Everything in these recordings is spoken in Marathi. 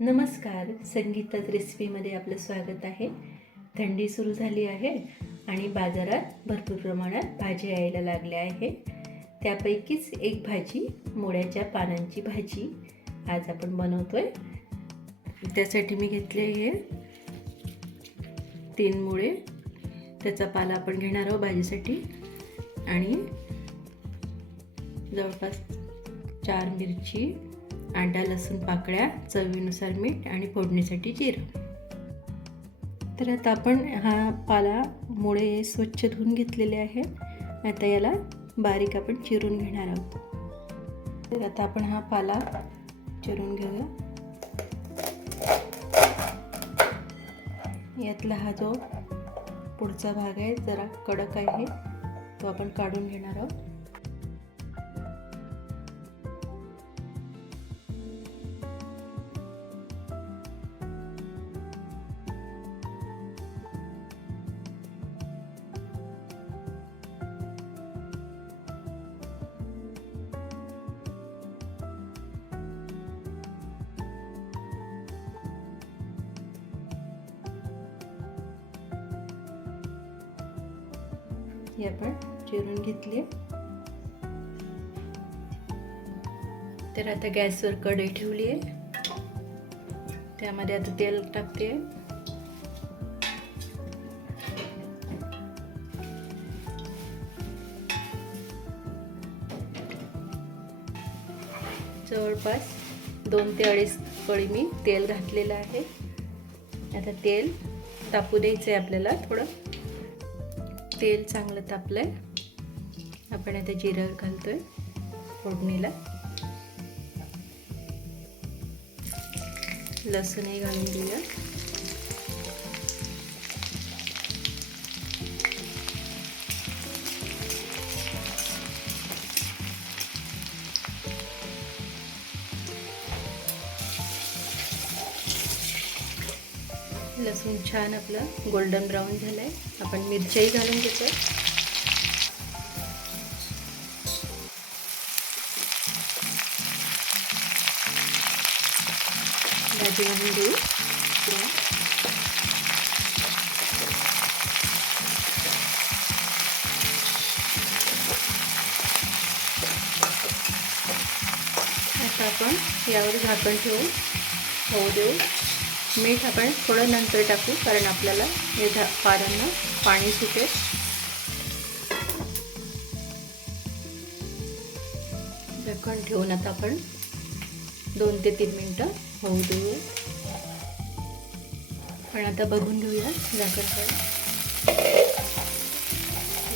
नमस्कार. संगीतात रेसिपीमध्ये आपलं स्वागत आहे. थंडी सुरू झाली आहे आणि बाजारात भरपूर प्रमाणात भाज्या यायला लागल्या आहे. त्यापैकीच एक भाजी मोड्याच्या पानांची भाजी आज आपण बनवतो आहे त्यासाठी मी घेतले आहे तीन मुळे. त्याचा पाला आपण घेणार आहोत भाजीसाठी. आणि जवळपास चार मिरची अंडा लसूण पाकळ्या चवीनुसार मीठ आणि फोडणीसाठी जिरं. तर आता आपण हा पाला मुळे स्वच्छ धुवून घेतलेले आहे. आता याला बारीक आपण चिरून घेणार आहोत. तर आता आपण हा पाला चिरून घेऊया. यातला हा जो पुढचा भाग आहे जरा कडक आहे तो आपण काढून घेणार आहोत. हे आपण चिरून घेतली. तर आता गॅसवर कढई ठेवली आहे त्यामध्ये आता तेल टाकते. जवळपास दोन ते अडीच कळी मी तेल घातलेलं आहे. आता तेल तापू द्यायचं आहे आपल्याला थोडं. तेल चांगलं तापलं आहे आपण आता जिरं घालतो आहे फोडणीला. लसूणही घालून दिलं लसूण छान आपलं गोल्डन ब्राऊन झालं आहे आपण मिरच्याही घालून घेतो भाजी घालून देऊ आता आपण यावर झाकण ठेवू होऊ देऊ. मीठ आपण थोडं नंतर टाकू कारण आपल्याला हे झा पारांना पाणी सुटेल. झाकण ठेवून आता आपण दोन ते तीन मिनटं होऊ देऊ. पण आता बघून घेऊया झाकण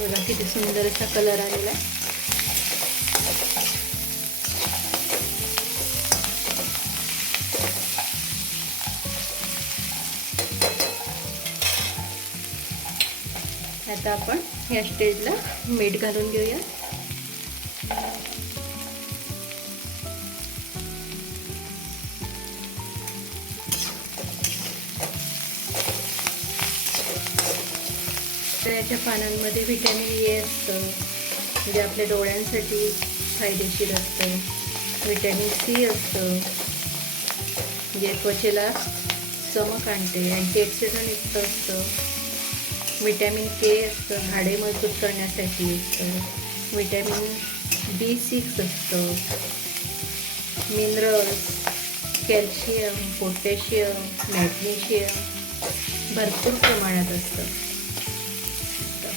बघा किती सुंदर असा कलर आलेला आहे. आता आपण या स्टेजला मीठ घालून घेऊया. त्याच्या पानांमध्ये व्हिटॅमिन ए e असतं म्हणजे आपल्या डोळ्यांसाठी फायदेशीर असतं. व्हिटॅमिन सी असतं जे त्वचेला चमक आणते अँटीऑक्सिडंट युक्त असतं. विटॅमिन के असतं हाडे मजबूत करण्यासाठी असतं. विटॅमिन बी सिक्स असतं. मिनरल्स कॅल्शियम पोटॅशियम मॅग्नेशियम भरपूर प्रमाणात असतं.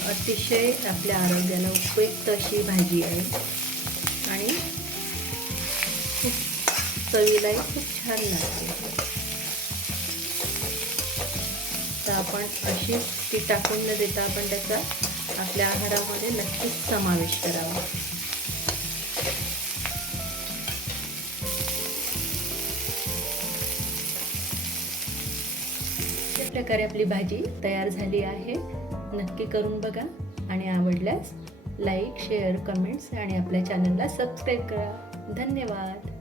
अतिशय आपल्या आरोग्याला उपयुक्त अशी भाजी आहे. आणि खूप चवीलाही खूप छान लागते. तर आपण अशी ती टाकून न देता आपण त्याचा आपल्या आहारामध्ये नक्कीच समावेश करावा. अशा प्रकारे आपली भाजी तयार झाली आहे. नक्की करून बघा आणि आवडल्यास लाईक शेअर कमेंट्स आणि आपल्या चॅनलला सबस्क्राईब करा. धन्यवाद.